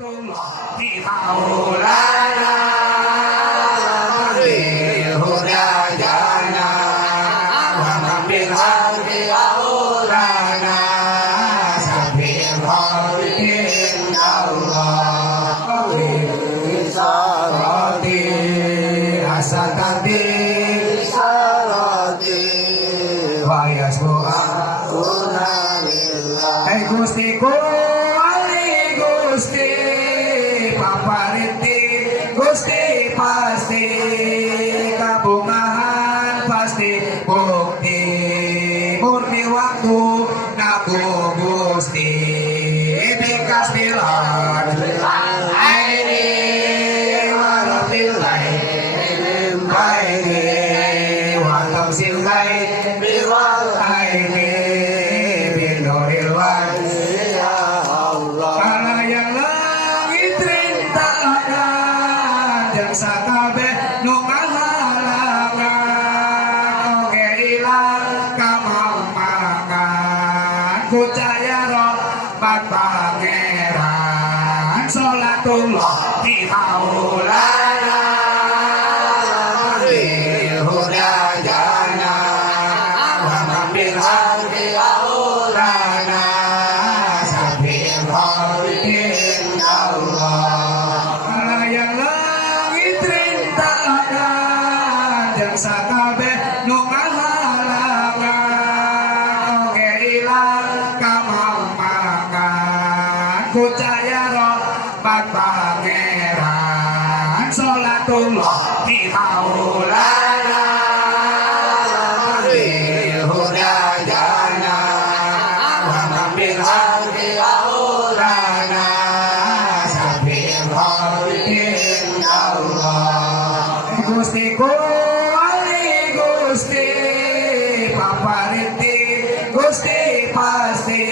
Sholatullah maulana bil hudayana wa bil hadi aulana sabil hadirin Allah sarati asatati sarati wa yasbuha Hai Gusti Gusti papariti Gusti pasti kabungahan pasti bukti murni waktu nabu Gusti bikas bilan aini waratilai aini watam silai biwal aini binuril wajib sakabe nu ngahalangan oge ilang kamampangan kucaya robat pangeran sholatullah maulana bil hudayana wa bil hadi aulana sabil hadirin Allah sakabe nu ngahalangan oge ilang kamampangan kucaya robat pangeran sholatullah maulana bil hudayana wa bil hadi aulana sabil hadirin Allah Gusti Gusti papariti Gusti pasti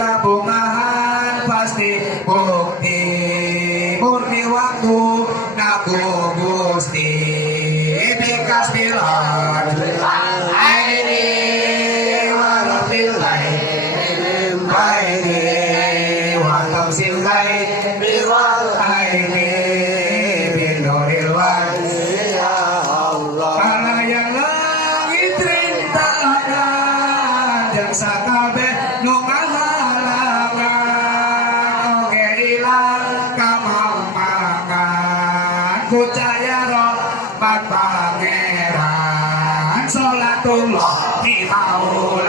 kabungahan pasti bukti murni waktu nabu Gusti bikas bilan aini waratilai aini watam silai biwal aini binuril wajib sakabe nu ngahalangan oge ilang kamampangan kucaya robat pangeran sholatullah maulana